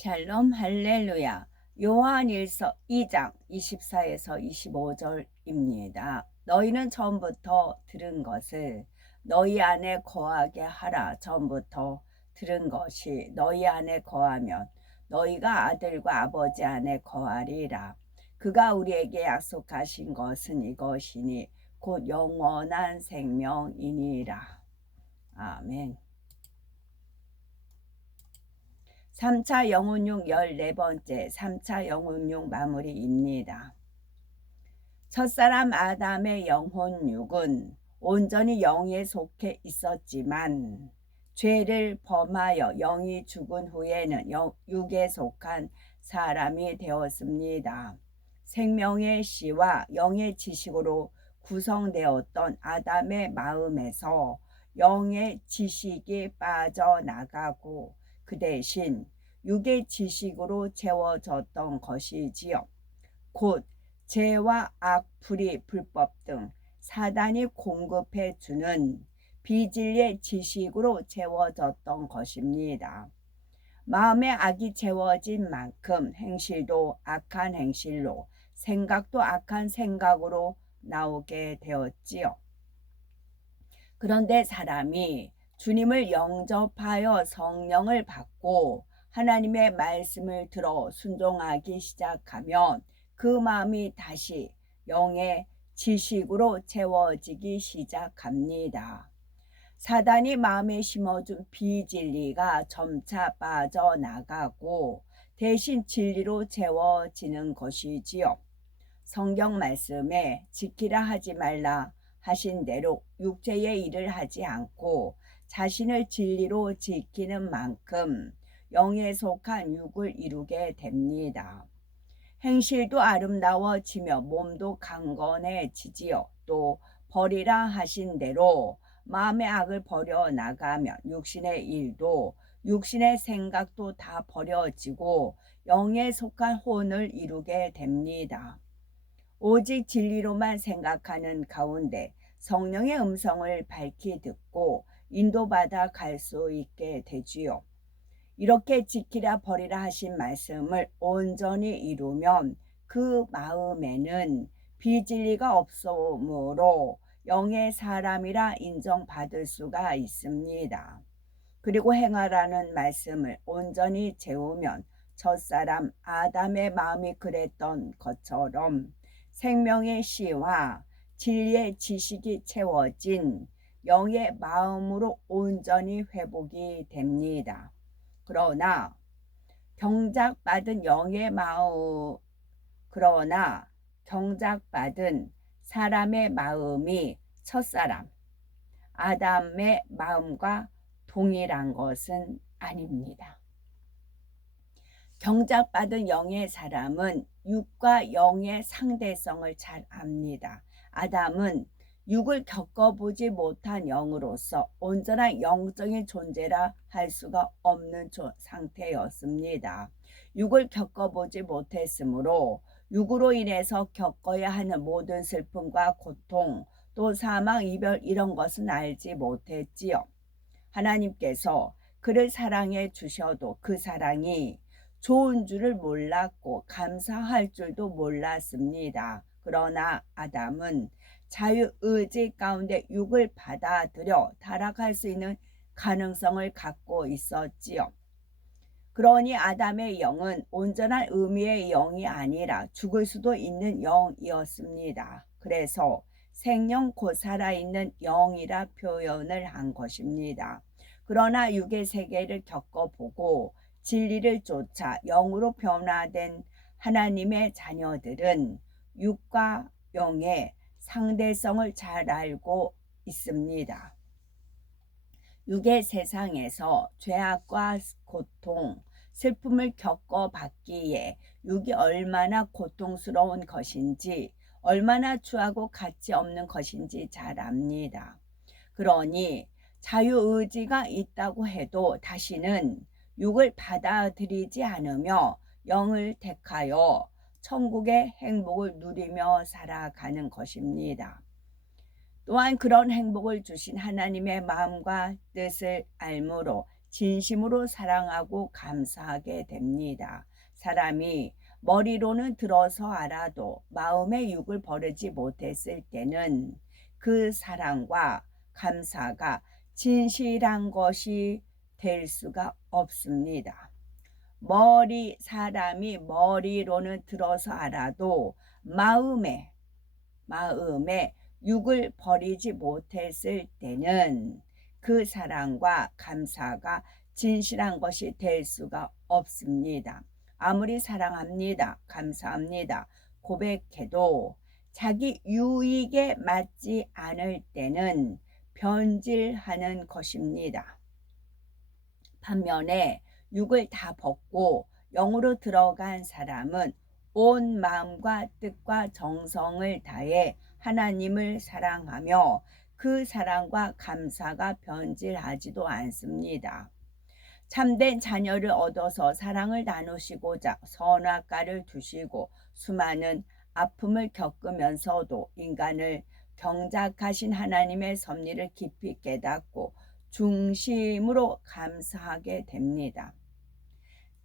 샬롬 할렐루야. 요한일서 2장 24에서 25절입니다. 너희는 처음부터 들은 것을 너희 안에 거하게 하라. 처음부터 들은 것이 너희 안에 거하면 너희가 아들과 아버지 안에 거하리라. 그가 우리에게 약속하신 것은 이것이니 곧 영원한 생명이니라. 아멘. 3차 영혼육 14번째 3차 영혼육 마무리입니다. 첫사람 아담의 영혼육은 온전히 영에 속해 있었지만 죄를 범하여 영이 죽은 후에는 육에 속한 사람이 되었습니다. 생명의 씨와 영의 지식으로 구성되었던 아담의 마음에서 영의 지식이 빠져나가고 그 대신 육의 지식으로 채워졌던 것이지요. 곧 죄와 악, 불의, 불법 등 사단이 공급해 주는 비진리의 지식으로 채워졌던 것입니다. 마음의 악이 채워진 만큼 행실도 악한 행실로, 생각도 악한 생각으로 나오게 되었지요. 그런데 사람이 주님을 영접하여 성령을 받고 하나님의 말씀을 들어 순종하기 시작하면 그 마음이 다시 영의 지식으로 채워지기 시작합니다. 사단이 마음에 심어준 비진리가 점차 빠져나가고 대신 진리로 채워지는 것이지요. 성경 말씀에 지키라 하지 말라 하신 대로 육체의 일을 하지 않고 자신을 진리로 지키는 만큼 영에 속한 육을 이루게 됩니다. 행실도 아름다워지며 몸도 강건해지지요. 또 버리라 하신 대로 마음의 악을 버려나가면 육신의 일도 육신의 생각도 다 버려지고 영에 속한 혼을 이루게 됩니다. 오직 진리로만 생각하는 가운데 성령의 음성을 밝히 듣고 인도받아 갈 수 있게 되지요. 이렇게 지키라 버리라 하신 말씀을 온전히 이루면 그 마음에는 비진리가 없으므로 영의 사람이라 인정받을 수가 있습니다. 그리고 행하라는 말씀을 온전히 채우면 첫사람 아담의 마음이 그랬던 것처럼 생명의 씨와 진리의 지식이 채워진 영의 마음으로 온전히 회복이 됩니다. 그러나 경작받은 사람의 마음이 첫사람 아담의 마음과 동일한 것은 아닙니다. 경작받은 영의 사람은 육과 영의 상대성을 잘 압니다. 아담은 육을 겪어보지 못한 영으로서 온전한 영적인 존재라 할 수가 없는 상태였습니다. 육을 겪어보지 못했으므로 육으로 인해서 겪어야 하는 모든 슬픔과 고통, 또 사망, 이별 이런 것은 알지 못했지요. 하나님께서 그를 사랑해 주셔도 그 사랑이 좋은 줄을 몰랐고 감사할 줄도 몰랐습니다. 그러나 아담은 자유의지 가운데 육을 받아들여 타락할 수 있는 가능성을 갖고 있었지요. 그러니 아담의 영은 온전한 의미의 영이 아니라 죽을 수도 있는 영이었습니다. 그래서 생명 곧 살아있는 영이라 표현을 한 것입니다. 그러나 육의 세계를 겪어보고 진리를 쫓아 영으로 변화된 하나님의 자녀들은 육과 영의 상대성을 잘 알고 있습니다. 육의 세상에서 죄악과 고통, 슬픔을 겪어봤기에 육이 얼마나 고통스러운 것인지, 얼마나 추하고 가치 없는 것인지 잘 압니다. 그러니 자유의지가 있다고 해도 다시는 육을 받아들이지 않으며 영을 택하여 천국의 행복을 누리며 살아가는 것입니다. 또한 그런 행복을 주신 하나님의 마음과 뜻을 알므로 진심으로 사랑하고 감사하게 됩니다. 사람이 머리로는 들어서 알아도 마음의 육을 버리지 못했을 때는 그 사랑과 감사가 진실한 것이 될 수가 없습니다. 사람이 머리로는 들어서 알아도 마음에 육을 버리지 못했을 때는 그 사랑과 감사가 진실한 것이 될 수가 없습니다. 아무리 사랑합니다, 감사합니다 고백해도 자기 유익에 맞지 않을 때는 변질하는 것입니다. 반면에 육을 다 벗고 영으로 들어간 사람은 온 마음과 뜻과 정성을 다해 하나님을 사랑하며 그 사랑과 감사가 변질하지도 않습니다. 참된 자녀를 얻어서 사랑을 나누시고자 선악과를 두시고 수많은 아픔을 겪으면서도 인간을 경작하신 하나님의 섭리를 깊이 깨닫고 중심으로 감사하게 됩니다.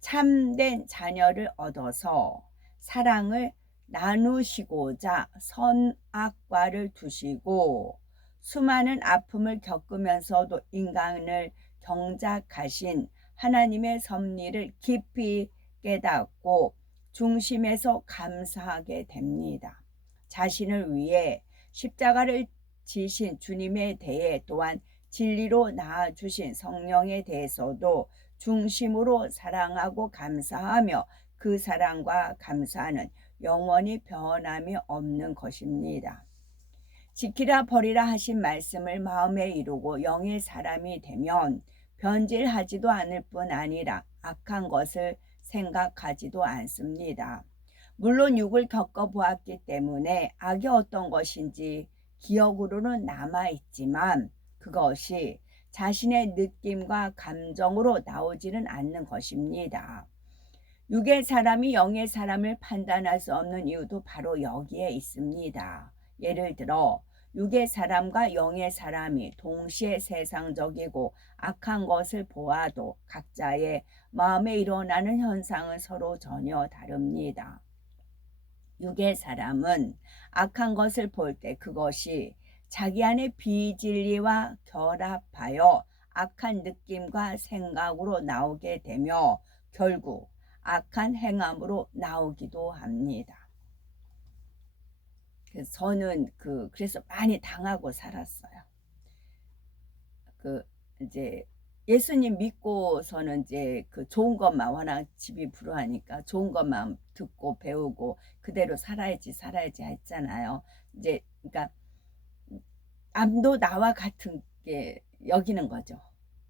참된 자녀를 얻어서 사랑을 나누시고자 선악과를 두시고 수많은 아픔을 겪으면서도 인간을 경작하신 하나님의 섭리를 깊이 깨닫고 중심에서 감사하게 됩니다. 자신을 위해 십자가를 지신 주님에 대해 또한 진리로 낳아주신 성령에 대해서도 중심으로 사랑하고 감사하며 그 사랑과 감사는 영원히 변함이 없는 것입니다. 지키라 버리라 하신 말씀을 마음에 이루고 영의 사람이 되면 변질하지도 않을 뿐 아니라 악한 것을 생각하지도 않습니다. 물론 육을 겪어보았기 때문에 악이 어떤 것인지 기억으로는 남아있지만 그것이 자신의 느낌과 감정으로 나오지는 않는 것입니다. 육의 사람이 영의 사람을 판단할 수 없는 이유도 바로 여기에 있습니다. 예를 들어 육의 사람과 영의 사람이 동시에 세상적이고 악한 것을 보아도 각자의 마음에 일어나는 현상은 서로 전혀 다릅니다. 육의 사람은 악한 것을 볼 때 그것이 자기 안의 비진리와 결합하여 악한 느낌과 생각으로 나오게 되며 결국 악한 행함으로 나오기도 합니다. 저는 그래서 많이 당하고 살았어요. 이제 예수님 믿고서는 이제 좋은 것만 워낙 집이 불우하니까 좋은 것만 듣고 배우고 그대로 살아야지 했잖아요. 이제 그러니까 남도 나와 같은 게 여기는 거죠.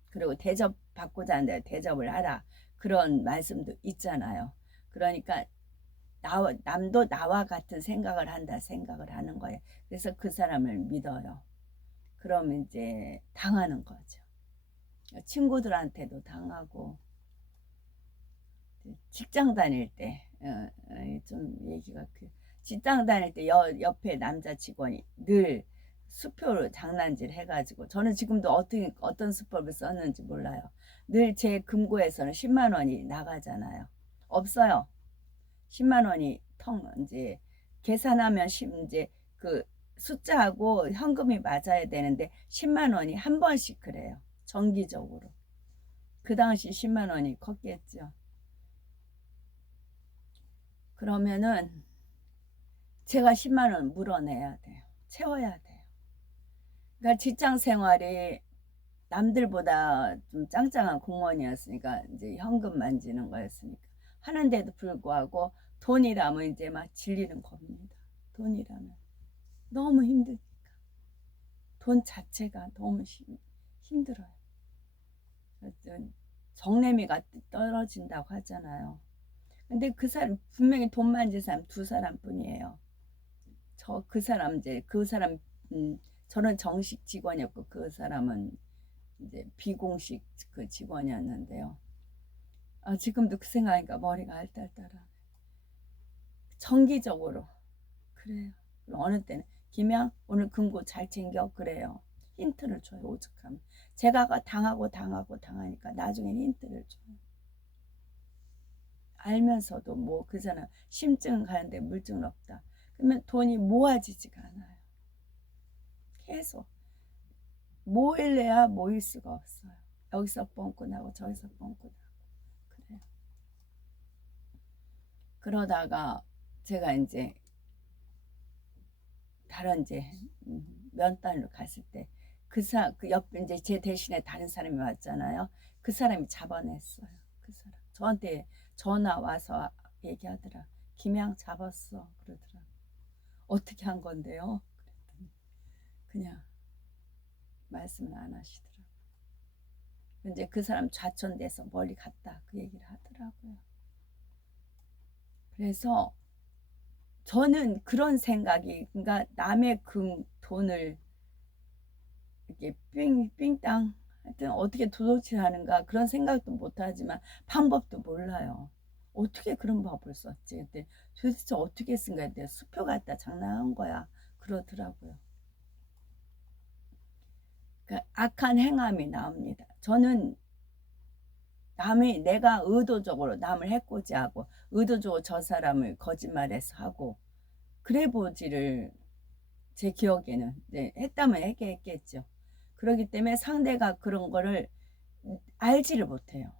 그리고 대접 받고자 하는데 대접을 하라 그런 말씀도 있잖아요. 그러니까 남도 나와 같은 생각을 한다 생각을 하는 거예요. 그래서 그 사람을 믿어요. 그러면 이제 당하는 거죠. 친구들한테도 당하고 직장 다닐 때 좀 얘기가 직장 다닐 때 옆에 남자 직원이 늘 수표를 장난질 해가지고 저는 지금도 어떤 수법을 썼는지 몰라요. 늘 제 금고에서는 10만 원이 나가잖아요. 없어요. 10만 원이 이제 계산하면 이제 숫자하고 현금이 맞아야 되는데 10만 원이 한 번씩 그래요. 정기적으로. 그 당시 10만 원이 컸겠죠. 그러면은 제가 10만 원 물어내야 돼요. 채워야 돼요. 그러니까 직장 생활이 남들보다 좀 짱짱한 공무원이었으니까 이제 현금 만지는 거였으니까 하는데도 불구하고 돈이라면 이제 막 질리는 겁니다. 돈이라면 너무 힘드니까 돈 자체가 너무 힘들어요. 정내미가 떨어진다고 하잖아요. 근데 그 사람 분명히 돈 만진 사람 두 사람뿐이에요. 저는 정식 직원이었고 그 사람은 이제 비공식 직원이었는데요. 지금도 그 생각하니까 머리가 알딸딸하네. 정기적으로 그래요. 어느 때는 김양 오늘 금고 잘 챙겨 그래요. 힌트를 줘요. 오죽하면 제가 당하니까 나중에는 힌트를 줘요. 알면서도 뭐 그잖아. 심증은 가는데 물증은 없다. 그러면 돈이 모아지지가 않아요. 계속 모일래야 모일 수가 없어요. 여기서 뻥꾸나고 저기서 뻥꾸나고 그래요. 그러다가 제가 이제 다른 이제 면단으로 갔을 때 그 옆에 이제 제 대신에 다른 사람이 왔잖아요. 그 사람이 잡아냈어요. 그 사람 저한테 전화 와서 얘기하더라. 김양 잡았어 그러더라. 어떻게 한 건데요? 그랬더니 그냥 말씀을 안 하시더라고요. 이제 그 사람 좌천돼서 멀리 갔다 그 얘기를 하더라고요. 그래서 저는 그런 생각이, 그러니까 남의 돈을 이렇게 삥땅 하여튼 어떻게 도둑질 하는가 그런 생각도 못하지만 방법도 몰라요. 어떻게 그런 법을 썼지? 근데 도대체 어떻게 쓴 거야? 내가 수표 갖다 장난한 거야 그러더라고요. 그러니까 악한 행함이 나옵니다. 저는 내가 의도적으로 남을 해코지하고 의도적으로 저 사람을 거짓말해서 하고 그래 보지를 제 기억에는 했다면 했겠죠. 그렇기 때문에 상대가 그런 거를 알지를 못해요.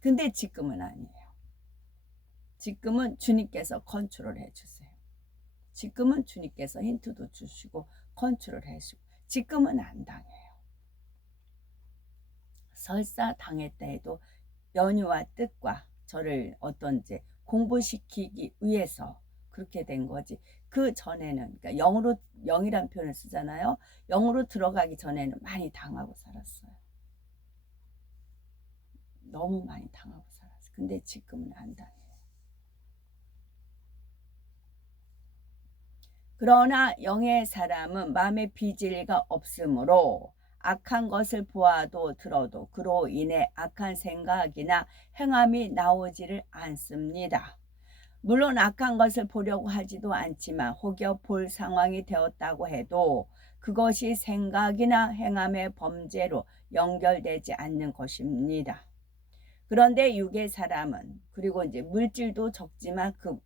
근데 지금은 아니에요. 지금은 주님께서 컨트롤 해주세요. 지금은 주님께서 힌트도 주시고 컨트롤 해주고 지금은 안 당해요. 설사 당했다 해도 연유와 뜻과 저를 어떤지 공부시키기 위해서 그렇게 된 거지. 그 전에는 그러니까 영이란 표현을 쓰잖아요. 영으로 들어가기 전에는 많이 당하고 살았어요. 너무 많이 당하고 살았어요. 근데 지금은 안 당해요. 그러나 영의 사람은 마음에 빚을 리가 없으므로 악한 것을 보아도 들어도 그로 인해 악한 생각이나 행함이 나오지를 않습니다. 물론 악한 것을 보려고 하지도 않지만 혹여 볼 상황이 되었다고 해도 그것이 생각이나 행함의 범죄로 연결되지 않는 것입니다. 그런데 육의 사람은 그리고 이제 물질도 적지만 그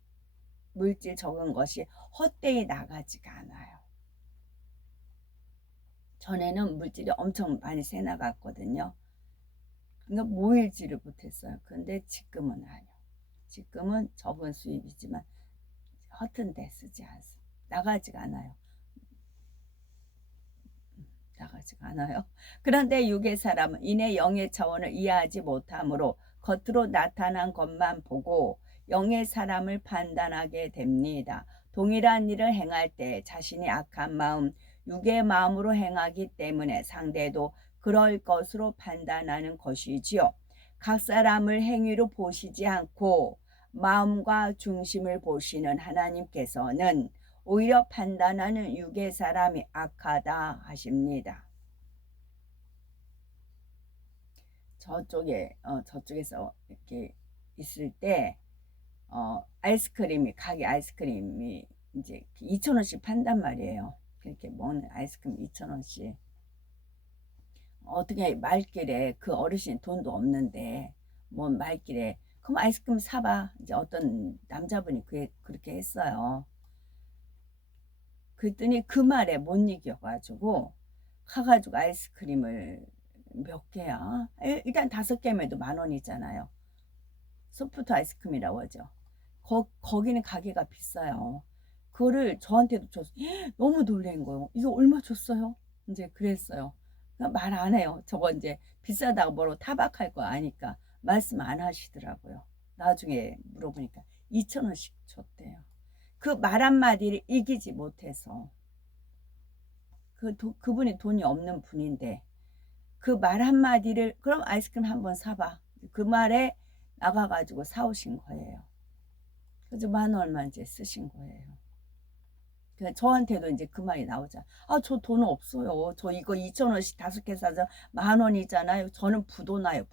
물질 적은 것이 헛되이 나가지가 않아요. 전에는 물질이 엄청 많이 새 나갔거든요. 그러니까 모일지를 못했어요. 그런데 지금은 아니요. 지금은 적은 수입이지만 허튼 데 쓰지 않습니다. 나가지가 않아요. 나가지가 않아요. 그런데 육의 사람은 이내 영의 차원을 이해하지 못하므로 겉으로 나타난 것만 보고 영의 사람을 판단하게 됩니다. 동일한 일을 행할 때 자신이 악한 마음, 육의 마음으로 행하기 때문에 상대도 그럴 것으로 판단하는 것이지요. 각 사람을 행위로 보시지 않고 마음과 중심을 보시는 하나님께서는 오히려 판단하는 육의 사람이 악하다 하십니다. 저쪽에서 이렇게 있을 때 가게 아이스크림이 이제 2,000원씩 판단 말이에요. 그렇게 먹는 아이스크림 2,000원씩. 어떻게 말길에 그 어르신 돈도 없는데 뭐 말길에 그럼 아이스크림 사봐. 이제 어떤 남자분이 그렇게 했어요. 그랬더니 그 말에 못 이겨가지고 가가지고 아이스크림을 몇 개야? 일단 5개면 10,000원이잖아요. 소프트 아이스크림이라고 하죠. 거기는 가게가 비싸요. 그거를 저한테도 줬어요. 너무 놀란 거예요. 이거 얼마 줬어요? 이제 그랬어요. 말 안 해요. 저거 이제 비싸다고 뭐로 타박할 거 아니까 말씀 안 하시더라고요. 나중에 물어보니까 2,000원씩 줬대요. 그 말 한마디를 이기지 못해서 그분이 돈이 없는 분인데 그 말 한마디를 그럼 아이스크림 한번 사봐. 그 말에 나가가지고 사오신 거예요. 그래서 10,000원 얼마 이제 쓰신 거예요. 그러니까 저한테도 이제 그 말이 나오잖아. 저 돈 없어요. 저 이거 2,000원씩 5개 사서 10,000원이잖아요. 저는 부도나요.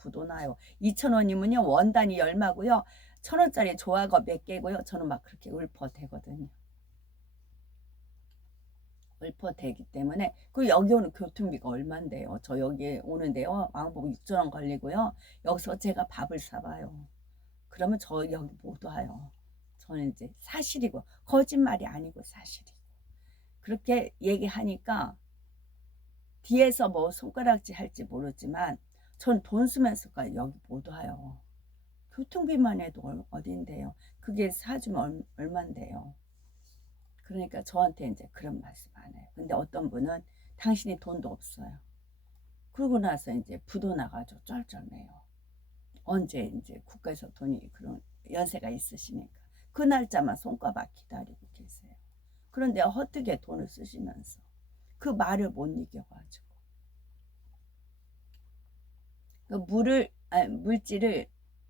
2,000원이면요. 원단이 얼마고요. 1,000원짜리 조화가 몇 개고요. 저는 막 그렇게 읊어대거든요. 읊어대기 때문에 그 여기 오는 교통비가 얼만데요. 저 여기 오는데요. 왕복 6천 원 걸리고요. 여기서 제가 밥을 사봐요. 그러면 저 여기 못 와요. 저는 이제 사실이고 거짓말이 아니고 사실이고 그렇게 얘기하니까 뒤에서 뭐 손가락질 할지 모르지만 전 돈 쓰면서까지 여기 못 와요. 교통비만 해도 어딘데요. 그게 사주면 얼만데요. 그러니까 저한테 이제 그런 말씀 안 해요. 근데 어떤 분은 당신이 돈도 없어요. 그러고 나서 이제 부도 나가지고 쩔쩔매요. 언제 이제 국가에서 돈이 그런 연세가 있으시니까 그 날짜만 손가락 기다리고 계세요. 그런데 헛되게 돈을 쓰시면서 그 말을 못 이겨가지고 그 물질을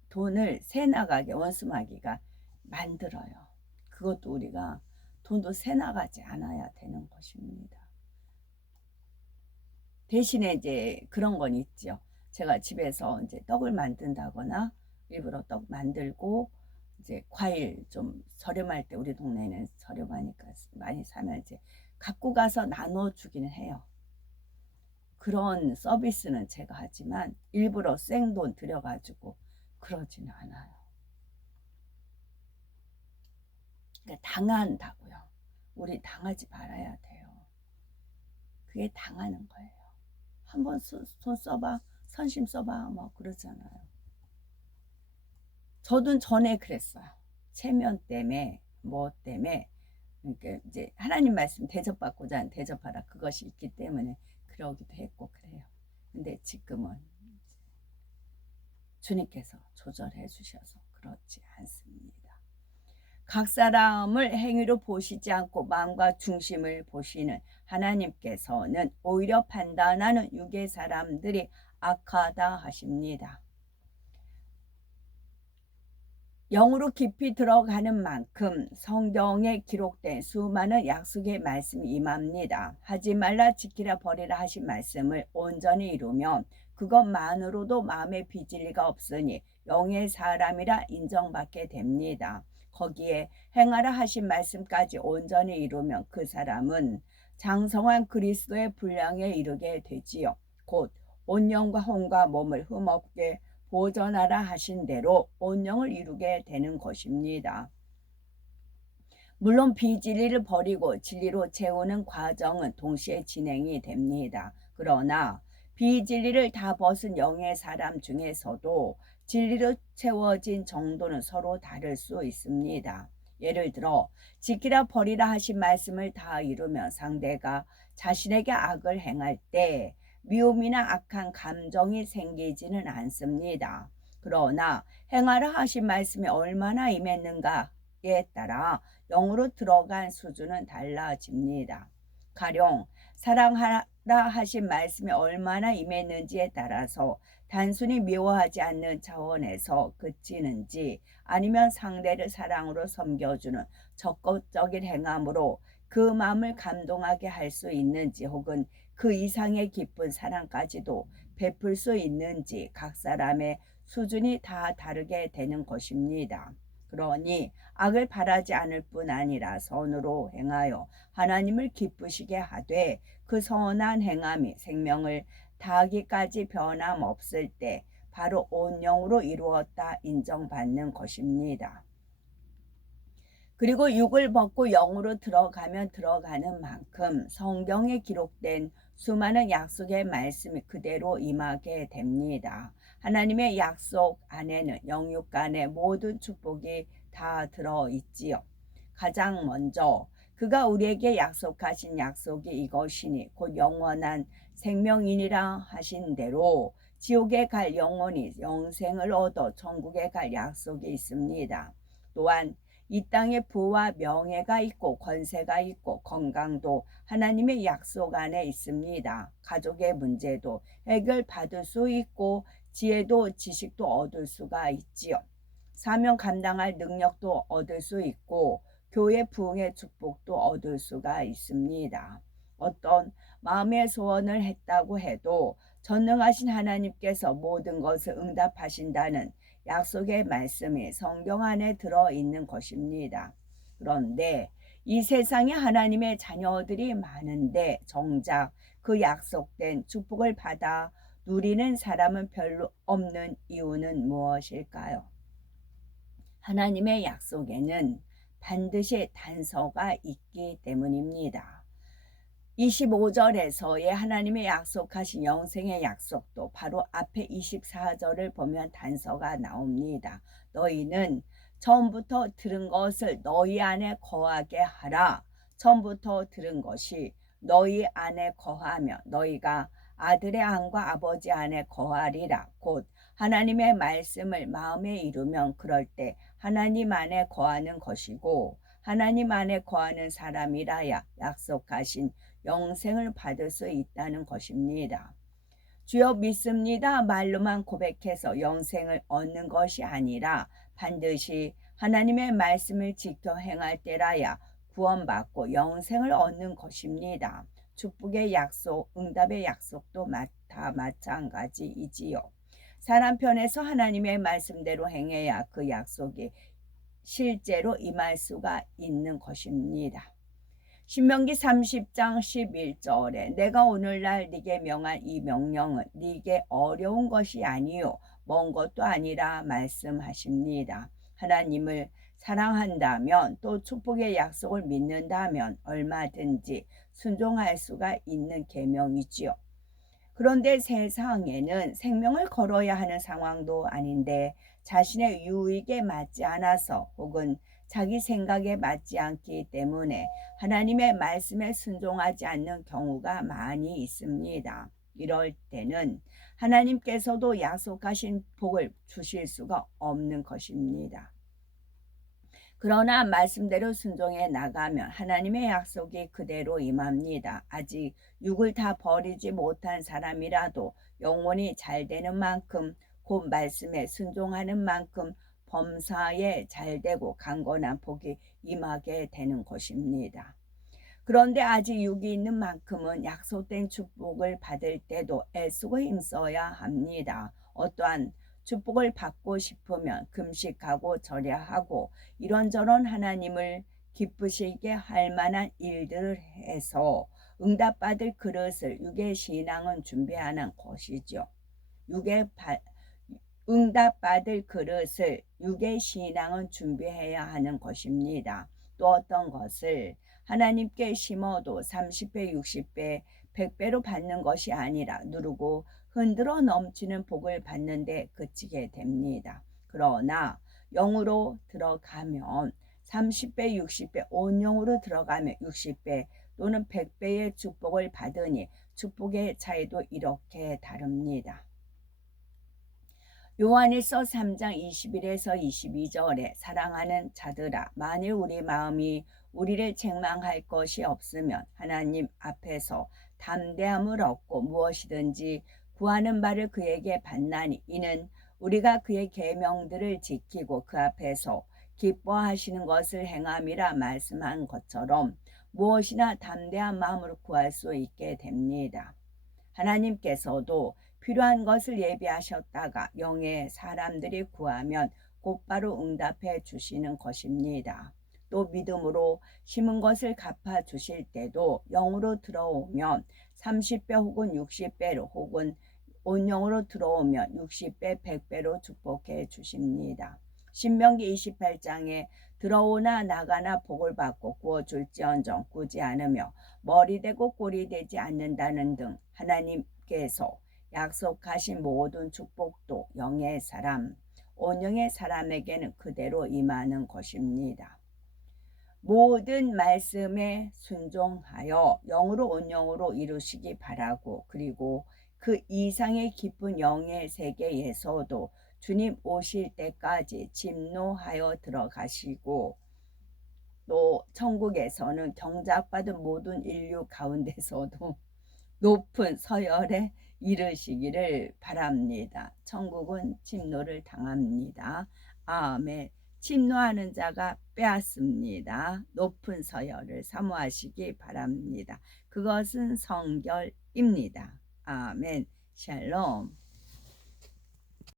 돈을 새 나가게 원수마귀가 만들어요. 그것도 우리가 돈도 새 나가지 않아야 되는 것입니다. 대신에 이제 그런 건 있죠. 제가 집에서 이제 떡을 만든다거나 일부러 떡 만들고 이제 과일 좀 저렴할 때 우리 동네는 저렴하니까 많이 사면 이제 갖고 가서 나눠 주기는 해요. 그런 서비스는 제가 하지만 일부러 생돈 들여가지고 그러지는 않아요. 그러니까 당한다고요. 우리 당하지 말아야 돼요. 그게 당하는 거예요. 한번 손 써봐, 선심 써봐, 뭐 그러잖아요. 저도 전에 그랬어요. 체면 때문에, 뭐 때문에, 그러니까 이제 하나님 말씀 대접받고자 대접하라 그것이 있기 때문에 그러기도 했고 그래요. 근데 지금은 주님께서 조절해 주셔서 그렇지 않습니다. 각 사람을 행위로 보시지 않고 마음과 중심을 보시는 하나님께서는 오히려 판단하는 육의 사람들이 악하다 하십니다. 영으로 깊이 들어가는 만큼 성경에 기록된 수많은 약속의 말씀이 임합니다. 하지 말라 지키라 버리라 하신 말씀을 온전히 이루면 그것만으로도 마음에 빚을 리가 없으니 영의 사람이라 인정받게 됩니다. 거기에 행하라 하신 말씀까지 온전히 이루면 그 사람은 장성한 그리스도의 분량에 이르게 되지요. 곧 온 영과 혼과 몸을 흠없게 보존하라 하신 대로 온 영을 이루게 되는 것입니다. 물론 비진리를 버리고 진리로 채우는 과정은 동시에 진행이 됩니다. 그러나 비진리를 다 벗은 영의 사람 중에서도 진리로 채워진 정도는 서로 다를 수 있습니다. 예를 들어 지키라 버리라 하신 말씀을 다 이루면 상대가 자신에게 악을 행할 때 미움이나 악한 감정이 생기지는 않습니다. 그러나 행하라 하신 말씀이 얼마나 임했는가에 따라 영으로 들어간 수준은 달라집니다. 가령 사랑하라 하신 말씀이 얼마나 임했는지에 따라서 단순히 미워하지 않는 차원에서 그치는지 아니면 상대를 사랑으로 섬겨주는 적극적인 행함으로 그 마음을 감동하게 할 수 있는지 혹은 그 이상의 깊은 사랑까지도 베풀 수 있는지 각 사람의 수준이 다 다르게 되는 것입니다. 그러니 악을 바라지 않을 뿐 아니라 선으로 행하여 하나님을 기쁘시게 하되 그 선한 행함이 생명을 다하기까지 변함없을 때 바로 온 영으로 이루었다 인정받는 것입니다. 그리고 육을 벗고 영으로 들어가면 들어가는 만큼 성경에 기록된 수많은 약속의 말씀이 그대로 임하게 됩니다. 하나님의 약속 안에는 영육 간의 모든 축복이 다 들어있지요. 가장 먼저 그가 우리에게 약속하신 약속이 이것이니 곧 영원한 생명이니라 하신 대로 지옥에 갈 영혼이 영생을 얻어 천국에 갈 약속이 있습니다. 또한 이 땅에 부와 명예가 있고 권세가 있고 건강도 하나님의 약속 안에 있습니다. 가족의 문제도 해결받을 수 있고 지혜도 지식도 얻을 수가 있지요. 사명 감당할 능력도 얻을 수 있고 교회 부흥의 축복도 얻을 수가 있습니다. 어떤 마음의 소원을 했다고 해도 전능하신 하나님께서 모든 것을 응답하신다는 약속의 말씀이 성경 안에 들어있는 것입니다. 그런데 이 세상에 하나님의 자녀들이 많은데 정작 그 약속된 축복을 받아 누리는 사람은 별로 없는 이유는 무엇일까요? 하나님의 약속에는 반드시 단서가 있기 때문입니다. 25절에서의 하나님의 약속하신 영생의 약속도 바로 앞에 24절을 보면 단서가 나옵니다. 너희는 처음부터 들은 것을 너희 안에 거하게 하라. 처음부터 들은 것이 너희 안에 거하며 너희가 아들의 안과 아버지 안에 거하리라. 곧 하나님의 말씀을 마음에 이루면 그럴 때 하나님 안에 거하는 것이고 하나님 안에 거하는 사람이라야 약속하신 영생을 받을 수 있다는 것입니다. 주여 믿습니다 말로만 고백해서 영생을 얻는 것이 아니라 반드시 하나님의 말씀을 지켜 행할 때라야 구원받고 영생을 얻는 것입니다. 축복의 약속, 응답의 약속도 다 마찬가지이지요. 사람 편에서 하나님의 말씀대로 행해야 그 약속이 실제로 임할 수가 있는 것입니다. 신명기 30장 11절에 내가 오늘날 네게 명한 이 명령은 네게 어려운 것이 아니요 먼 것도 아니라 말씀하십니다. 하나님을 사랑한다면 또 축복의 약속을 믿는다면 얼마든지 순종할 수가 있는 계명이지요. 그런데 세상에는 생명을 걸어야 하는 상황도 아닌데 자신의 유익에 맞지 않아서 혹은 자기 생각에 맞지 않기 때문에 하나님의 말씀에 순종하지 않는 경우가 많이 있습니다. 이럴 때는 하나님께서도 약속하신 복을 주실 수가 없는 것입니다. 그러나 말씀대로 순종해 나가면 하나님의 약속이 그대로 임합니다. 아직 육을 다 버리지 못한 사람이라도 영혼이 잘 되는 만큼 곧 말씀에 순종하는 만큼 범사에 잘 되고 강건한 복이 임하게 되는 것입니다. 그런데 아직 육이 있는 만큼은 약속된 축복을 받을 때도 애쓰고 힘써야 합니다. 어떠한 축복을 받고 싶으면 금식하고 절야하고 이런저런 하나님을 기쁘시게 할 만한 일들을 해서 응답받을 그릇을 육의 신앙은 준비하는 것이죠. 응답받을 그릇을 육의 신앙은 준비해야 하는 것입니다. 또 어떤 것을 하나님께 심어도 30배, 60배, 100배로 받는 것이 아니라 누르고 흔들어 넘치는 복을 받는데 그치게 됩니다. 그러나 영으로 들어가면 30배, 60배, 온영으로 들어가면 60배 또는 100배의 축복을 받으니 축복의 차이도 이렇게 다릅니다. 요한일서 3장 21에서 22절에 사랑하는 자들아 만일 우리 마음이 우리를 책망할 것이 없으면 하나님 앞에서 담대함을 얻고 무엇이든지 구하는 바를 그에게 받나니 이는 우리가 그의 계명들을 지키고 그 앞에서 기뻐하시는 것을 행함이라 말씀한 것처럼 무엇이나 담대한 마음으로 구할 수 있게 됩니다. 하나님께서도 필요한 것을 예비하셨다가 영의 사람들이 구하면 곧바로 응답해 주시는 것입니다. 또 믿음으로 심은 것을 갚아 주실 때도 영으로 들어오면 30배 혹은 60배로 혹은 온영으로 들어오면 60배, 100배로 축복해 주십니다. 신명기 28장에 들어오나 나가나 복을 받고 구워줄지언정 꾸지 않으며 머리 되고 꼴이 되지 않는다는 등 하나님께서 약속하신 모든 축복도 영의 사람, 온영의 사람에게는 그대로 임하는 것입니다. 모든 말씀에 순종하여 영으로 온영으로 이루시기 바라고 그리고 그 이상의 깊은 영의 세계에서도 주님 오실 때까지 침노하여 들어가시고 또 천국에서는 경작받은 모든 인류 가운데서도 높은 서열에 이르시기를 바랍니다. 천국은 침노를 당합니다. 아멘. 침노하는 자가 빼앗습니다. 높은 서열을 사모하시기 바랍니다. 그것은 성결입니다. 아멘. 샬롬.